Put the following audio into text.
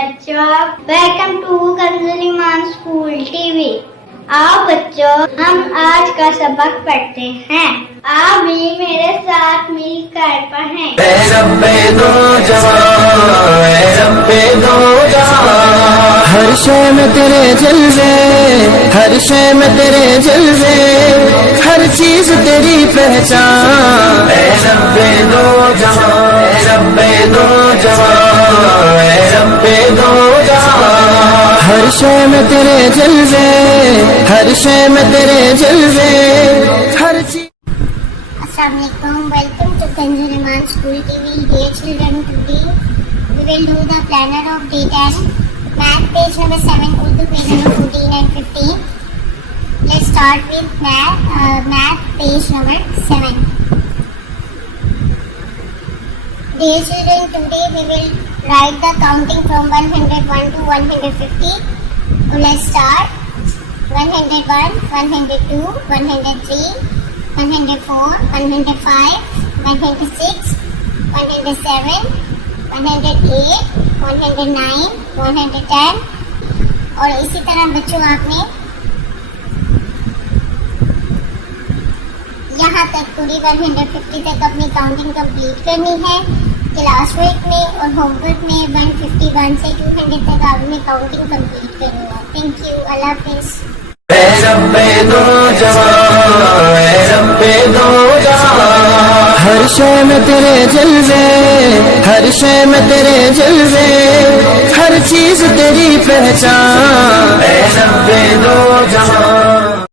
बच्चों, welcome to कंजुलीमान school TV. आओ बच्चों, हम आज का सबक पढ़ते हैं। आप भी मेरे साथ मिलकर पढ़ें। हर शय में तेरे जलवे, हर शय में तेरे जलवे, हर चीज तेरी पहचान। रब्बे दो जहां, रब्बे दो जहां, रब्बे दो जहां। हर शय में तेरे जलवे, हर शय में तेरे जलवे, हर चीज। Assalamualaikum. Welcome to Kanjuliman School TV. Dear children, today we will do the planner of day 10. Math page number 7, Urdu page number 14 and 15. Let's start with math page number 7. Dear children, today we will write the counting from 101 to 150. So let's start. 101, 102, 103, 104, 105, 106, 107, 108, 109, 110 और इसी तरह बच्चों आपने यहाँ तक पूरी 150 तक अपनी काउंटिंग कंप्लीट करनी है। क्लास वर्क में और होमवर्क में 151 से 200 तक आपने काउंटिंग कंप्लीट करनी है। थैंक यू, अल्लाह हाफिज़। हर शय में तेरे जलवे, हर शय में तेरे जलवे, हर चीज तेरी पहचान। रब्बे दो जहां।